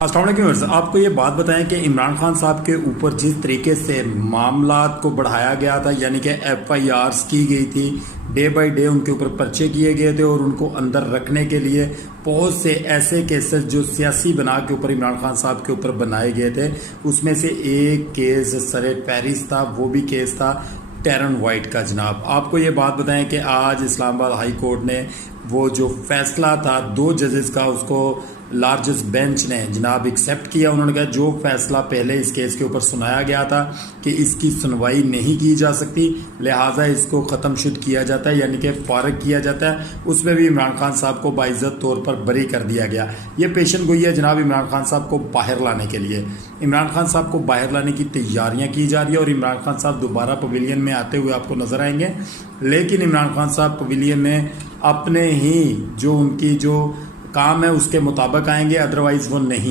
अस्सलाम वालेकुम व्यूअर्स, आपको ये बात बताएं कि इमरान खान साहब के ऊपर जिस तरीके से मामलात को बढ़ाया गया था, यानी कि FIRs की गई थी, डे बाय डे उनके ऊपर पर्चे किए गए थे और उनको अंदर रखने के लिए बहुत से ऐसे केसेस जो सियासी बना के ऊपर इमरान खान साहब के ऊपर बनाए गए थे। उसमें से एक केस सरे पेरिस था, वो भी केस था टैरन वाइट का। जनाब, आपको ये बात बताएं कि आज इस्लामाबाद हाई कोर्ट ने वो जो फैसला था 2 जजेस का, उसको लार्जेस्ट बेंच ने जनाब एक्सेप्ट किया। उन्होंने कहा जो फैसला पहले इस केस के ऊपर सुनाया गया था कि इसकी सुनवाई नहीं की जा सकती, लिहाजा इसको ख़त्म शुद्ध किया जाता है, यानी कि फारग किया जाता है। उसमें भी इमरान खान साहब को बाइज्जत तौर पर बरी कर दिया गया। ये पेशन गोई है जनाब इमरान खान साहब को बाहर लाने के लिए। इमरान खान साहब को बाहर लाने की तैयारियां की जा रही है और इमरान खान साहब दोबारा पवेलियन में आते हुए आपको नजर आएंगे। लेकिन इमरान खान साहब पवेलियन में अपने ही जो उनकी जो काम है उसके मुताबिक आएंगे, अदरवाइज वो नहीं